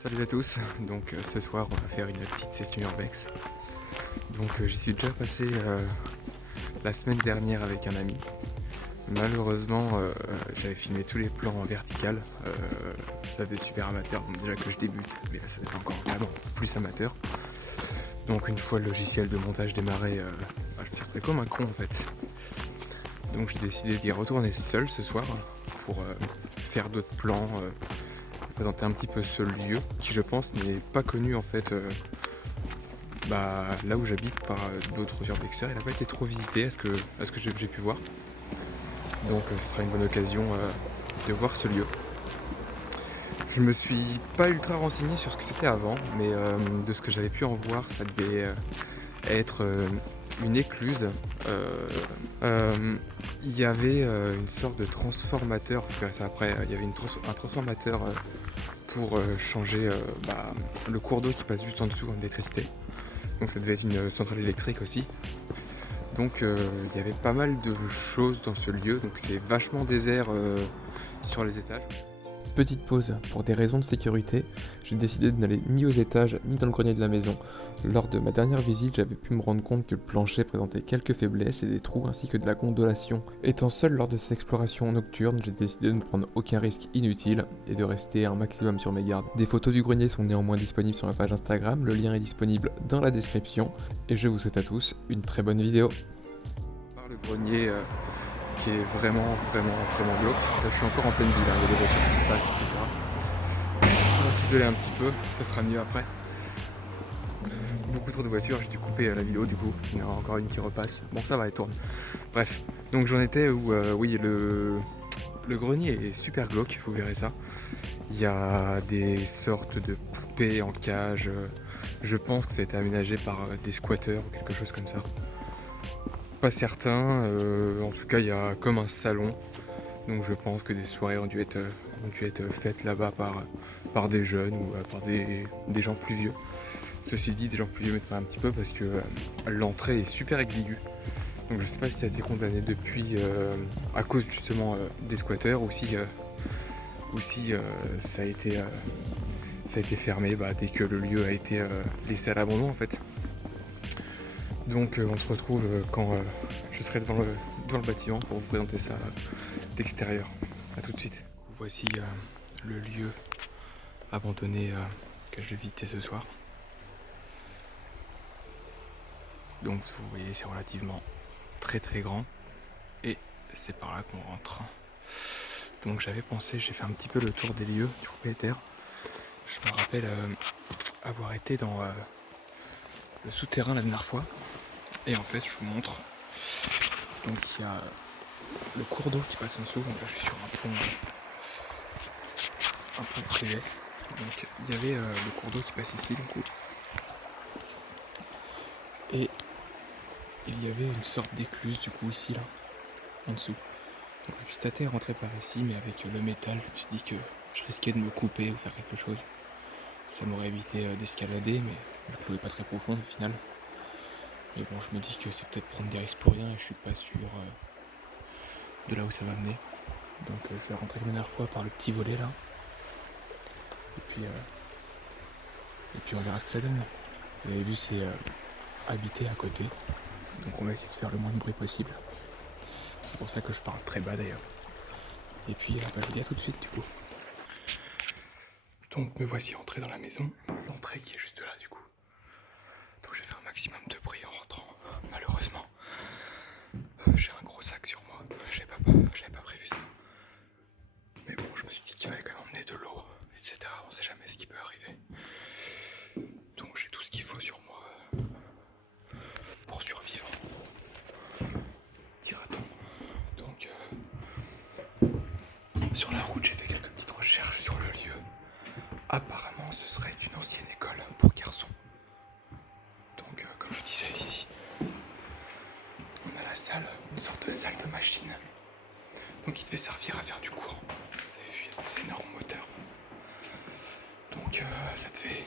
Salut à tous, donc ce soir on va faire une petite session urbex. Donc j'y suis déjà passé la semaine dernière avec un ami. Malheureusement j'avais filmé tous les plans en vertical, ça faisait super amateur, donc déjà que je débute, mais là ça fait encore vraiment plus amateur. Donc une fois le logiciel de montage démarré, je me suis retrouvé comme un con en fait. Donc j'ai décidé d'y retourner seul ce soir pour faire d'autres plans, présenter un petit peu ce lieu qui je pense n'est pas connu en fait là où j'habite par d'autres urbexeurs. Il n'a pas été trop visité à ce que j'ai pu voir. Donc ce sera une bonne occasion de voir ce lieu. Je me suis pas ultra renseigné sur ce que c'était avant, mais de ce que j'avais pu en voir, ça devait être une écluse. Il y avait une sorte de transformateur, faut faire ça après, il y avait un transformateur pour changer le cours d'eau qui passe juste en dessous en électricité. Donc ça devait être une centrale électrique aussi. Donc il y avait pas mal de choses dans ce lieu, donc c'est vachement désert sur les étages. Petite pause, pour des raisons de sécurité, j'ai décidé de n'aller ni aux étages ni dans le grenier de la maison. Lors de ma dernière visite, j'avais pu me rendre compte que le plancher présentait quelques faiblesses et des trous ainsi que de la gondolation. Étant seul lors de cette exploration nocturne, j'ai décidé de ne prendre aucun risque inutile et de rester un maximum sur mes gardes. Des photos du grenier sont néanmoins disponibles sur ma page Instagram, le lien est disponible dans la description et je vous souhaite à tous une très bonne vidéo. Par le grenier qui est vraiment glauque. Là je suis encore en pleine ville, il y a des voitures qui passent, etc. On va s'isoler un petit peu, ce sera mieux après. Beaucoup trop de voitures, j'ai dû couper la vidéo du coup, il y en a encore une qui repasse. Bon ça va, elle tourne. Bref, donc j'en étais où oui le grenier est super glauque, vous verrez ça. Il y a des sortes de poupées en cage, je pense que ça a été aménagé par des squatteurs ou quelque chose comme ça. Pas certain, en tout cas il y a comme un salon, donc je pense que des soirées ont dû être faites là-bas par des jeunes ou par des gens plus vieux. Ceci dit, des gens plus vieux m'étonnent un petit peu parce que l'entrée est super exiguë, donc je sais pas si ça a été condamné depuis à cause justement des squatteurs ou si ça a été fermé dès que le lieu a été laissé à l'abandon en fait. Donc on se retrouve quand je serai devant le bâtiment pour vous présenter ça d'extérieur. A tout de suite. Voici le lieu abandonné que je vais visiter ce soir. Donc vous voyez c'est relativement très grand et c'est par là qu'on rentre. Donc j'avais pensé, j'ai fait un petit peu le tour des lieux du propriétaire. Je me rappelle avoir été dans le souterrain la dernière fois. Et en fait, je vous montre. Donc il y a le cours d'eau qui passe en dessous. Donc là, je suis sur un pont privé. Donc il y avait le cours d'eau qui passe ici, du coup. Et il y avait une sorte d'écluse, du coup, ici, là, en dessous. Donc je me suis tâté à rentrer par ici, mais avec le métal, je me suis dit que je risquais de me couper ou faire quelque chose. Ça m'aurait évité d'escalader, mais le clou est pas très profond au final. Mais bon, je me dis que c'est peut-être prendre des risques pour rien et je suis pas sûr de là où ça va mener. Donc je vais rentrer la dernière fois par le petit volet là. Et puis on verra ce que ça donne. Vous avez vu, c'est habité à côté. Donc on va essayer de faire le moins de bruit possible. C'est pour ça que je parle très bas d'ailleurs. Et puis je vous dis à tout de suite du coup. Donc me voici entré dans la maison. L'entrée qui est juste là du coup. Donc j'ai fait un maximum de bruit en rentrant. Malheureusement, j'ai un gros sac sur moi. J'avais pas prévu ça. Mais bon, je me suis dit qu'il fallait quand même emmener de l'eau, etc. On sait jamais ce qui peut arriver. Donc j'ai tout ce qu'il faut sur moi pour survivre. Dira-t-on. Donc sur la route, j'ai fait quelques petites recherches sur le lieu. Apparemment, ce serait une ancienne école pour garçons. Donc comme je disais ici, on a la salle, une sorte de salle de machine. Donc il devait servir à faire du courant. Vous avez vu, il y a des énormes moteurs. Donc ça devait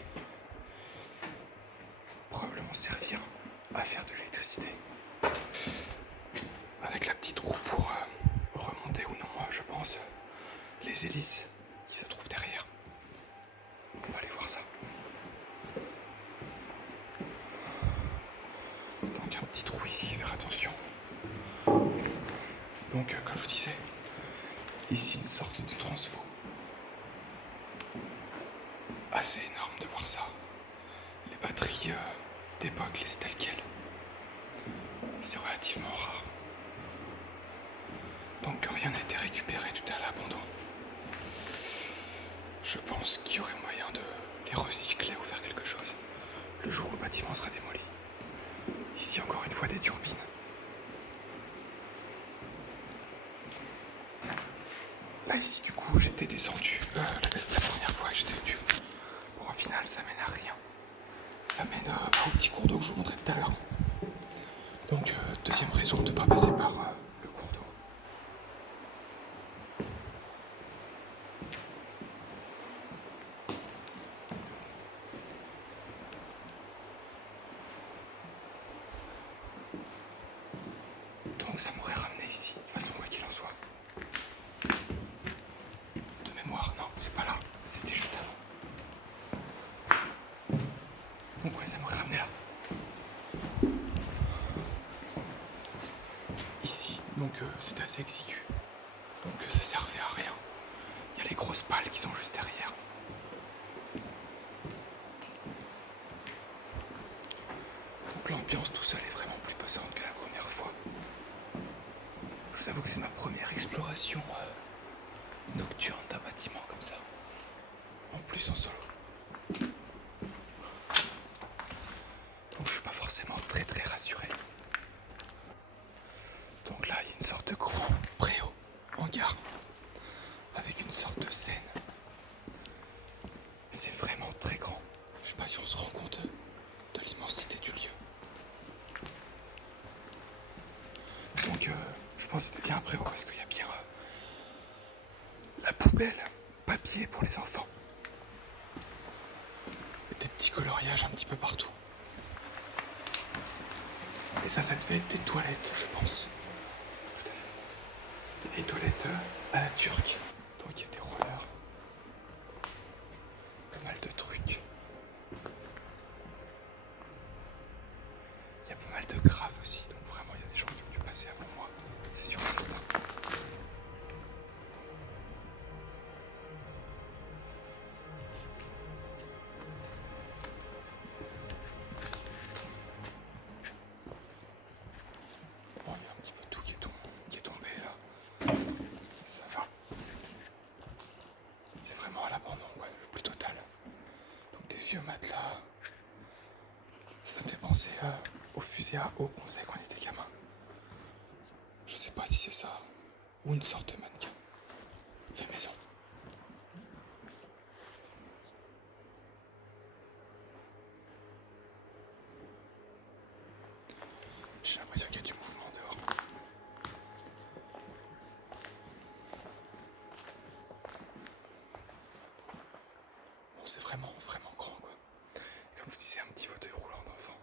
probablement servir à faire de l'électricité. Avec la petite roue pour remonter ou non, je pense, les hélices qui se trouvent derrière. On va aller voir Donc, comme je vous disais, ici une sorte de transfo. Assez énorme de voir ça. Les batteries d'époque, les telles quelles. C'est relativement rare. Donc rien n'a été récupéré, tout est à l'abandon. Je pense qu'il y aurait moyen de les recycler ou faire quelque chose le jour où le bâtiment sera démoli. Ici encore une fois des turbines. Là ici du coup j'étais descendu la première fois que j'étais venu. Bon au final ça mène à rien. Ça mène au petit cours d'eau que je vous montrais tout à l'heure. Donc deuxième raison de ne pas passer par le cours d'eau. Donc ça m'aurait ramené ici, de toute façon quoi qu'il en soit. De mémoire, non, c'est pas là, c'était juste avant. Donc ouais, ça m'aurait ramené là. Ici, donc c'est assez exigu. Donc ça servait à rien. Il y a les grosses pales qui sont juste derrière. Donc l'ambiance tout seul est vraiment plus pesante que la première fois. Je vous avoue que c'est ma première exploration nocturne d'un bâtiment comme ça. En plus en solo. Donc je suis pas forcément très rassuré. Donc là il y a une sorte de grand préau, hangar, avec une sorte de scène. C'est vraiment très grand. Je sais pas si on se rend compte de l'immensité du lieu. Donc je pense que c'était bien un préau parce qu'il y a bien la poubelle, papier pour les enfants. Et des petits coloriages un petit peu partout. Et ça devait être des toilettes, je pense. Tout à fait. Des toilettes à la turque. Donc il y a des rollers. Pas mal de trucs. Il y a pas mal de graves aussi. Donc vraiment, il y a des gens qui ont dû passer avant moi. C'est sûr et certain. Bon, il y a un petit peu tout qui est tombé là. Ça va. C'est vraiment à l'abandon, ouais, le plus total. Donc des vieux matelas. Ça me fait penser aux fusées à eau qu'on faisait quand on était gamin. Je sais pas si c'est ça. Ou une sorte de mannequin. Fait maison. J'ai l'impression qu'il y a du mouvement dehors. Bon, c'est vraiment grand quoi. Et comme je vous disais, un petit fauteuil roulant d'enfant.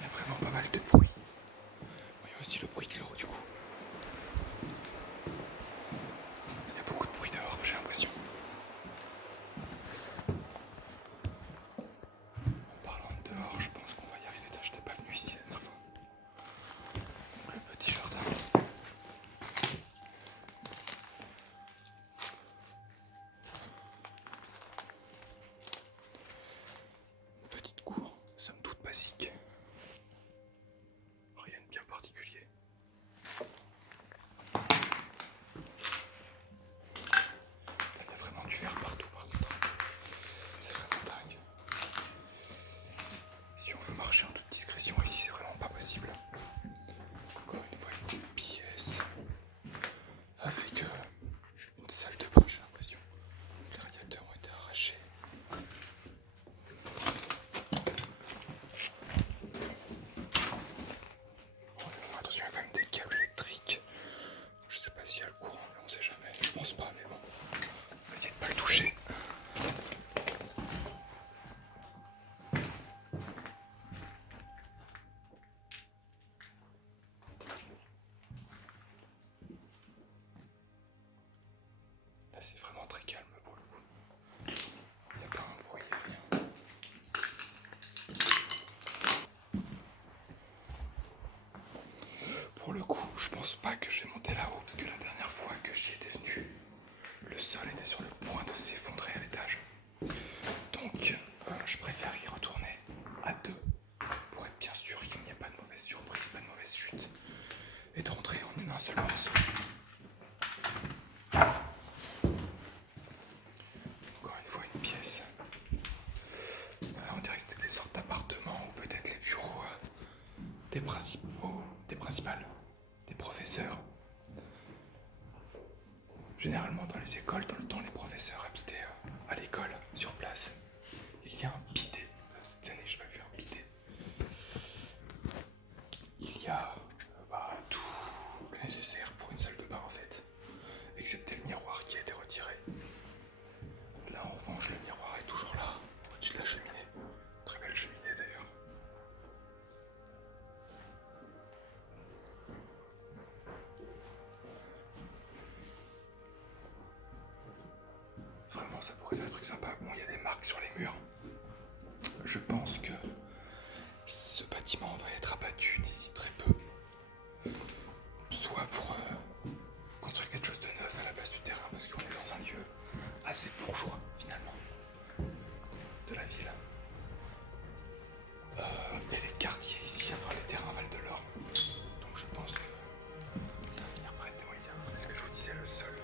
Il y a vraiment pas mal de bruit. Il y a aussi le bruit de l'eau du coup. Il y a beaucoup de bruit dehors, j'ai l'impression. En parlant de dehors, je pense qu'on va y arriver. Je n'étais pas venu ici la dernière fois. Donc le petit jardin. Petite cour, somme toute basique. Rien de bien particulier. Là c'est vraiment très calme pour le coup. Il n'y a pas un bruit, il n'y a rien. Pour le coup, je pense pas que je vais monter là-haut, parce que la dernière fois que j'y étais venu, le sol était sur le point de s'effondrer à l'étage. Donc, je préfère y retourner à deux, pour être bien sûr qu'il n'y ait pas de mauvaise surprise, pas de mauvaise chute, et de rentrer en un seul morceau. Encore une fois, une pièce. Là, on dirait que c'était des sortes d'appartements, ou peut-être les bureaux des professeurs. Généralement, dans les écoles, dans le temps, les professeurs habitaient à l'école, sur place. Il y a un bidet. Cette année, j'ai pas vu un bidet. Il y a tout le nécessaire pour une salle de bain en fait, excepté le miroir qui a été retiré. Là en revanche, le miroir est toujours là, au-dessus de la cheminée. Très belle cheminée d'ailleurs. Vraiment, ça pourrait faire un truc sympa. Bon, il y a des marques sur les murs. Je pense que ce bâtiment va être abattu d'ici très peu. Soit pour construire quelque chose de neuf à la base du terrain, parce qu'on est dans un lieu assez bourgeois finalement de la ville. Et les quartiers ici, après les terrains Val de l'Orme. Donc je pense que ça va finir par être démoli. Après ce que je vous disais, le sol.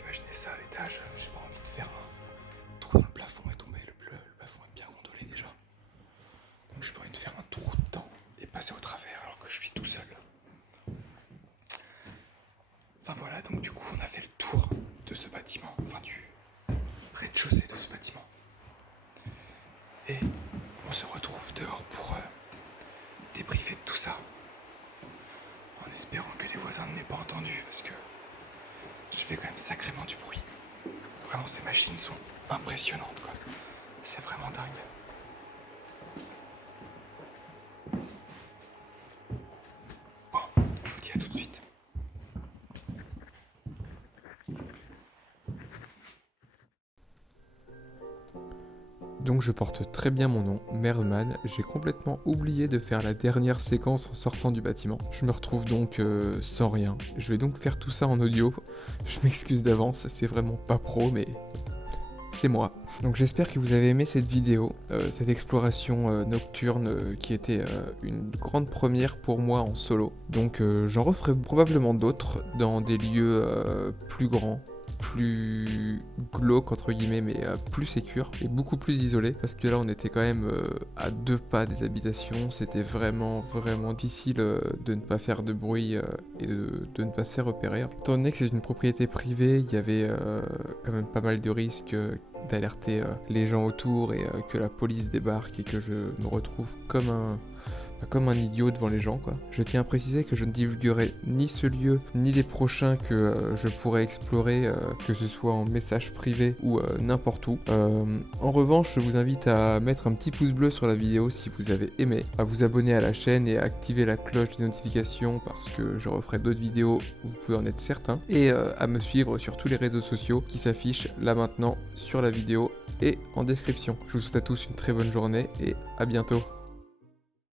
Imaginez ça à l'étage, j'ai pas envie de faire un trou dans le plafond et tomber. Le plafond est bien gondolé déjà. Donc j'ai pas envie de faire un trou dedans et passer au travers alors que je suis tout seul. Enfin voilà, donc du coup on a fait le tour de ce bâtiment, enfin du rez-de-chaussée de ce bâtiment. Et on se retrouve dehors pour débriefer de tout ça. En espérant que les voisins ne m'aient pas entendu, parce que je fais quand même sacrément du bruit. Vraiment, ces machines sont impressionnantes, quoi. C'est vraiment dingue. Bon, je vous dis à tout de suite. Donc je porte très bien mon nom, Merdman. J'ai complètement oublié de faire la dernière séquence en sortant du bâtiment. Je me retrouve donc sans rien. Je vais donc faire tout ça en audio. Je m'excuse d'avance, c'est vraiment pas pro, mais c'est moi. Donc j'espère que vous avez aimé cette vidéo, cette exploration nocturne qui était une grande première pour moi en solo. Donc j'en referai probablement d'autres dans des lieux plus grands, plus glauque entre guillemets, mais plus sécure et beaucoup plus isolé, parce que là on était quand même à 2 pas des habitations. C'était vraiment difficile de ne pas faire de bruit et de ne pas se faire repérer. Étant donné que c'est une propriété privée, il y avait quand même pas mal de risques d'alerter les gens autour et que la police débarque et que je me retrouve comme un idiot devant les gens, quoi. Je tiens à préciser que je ne divulguerai ni ce lieu ni les prochains que je pourrais explorer, que ce soit en message privé ou n'importe où. En revanche, je vous invite à mettre un petit pouce bleu sur la vidéo si vous avez aimé, à vous abonner à la chaîne et à activer la cloche des notifications parce que je referai d'autres vidéos, vous pouvez en être certain, et à me suivre sur tous les réseaux sociaux qui s'affichent là maintenant sur la vidéo et en description. Je vous souhaite à tous une très bonne journée et à bientôt.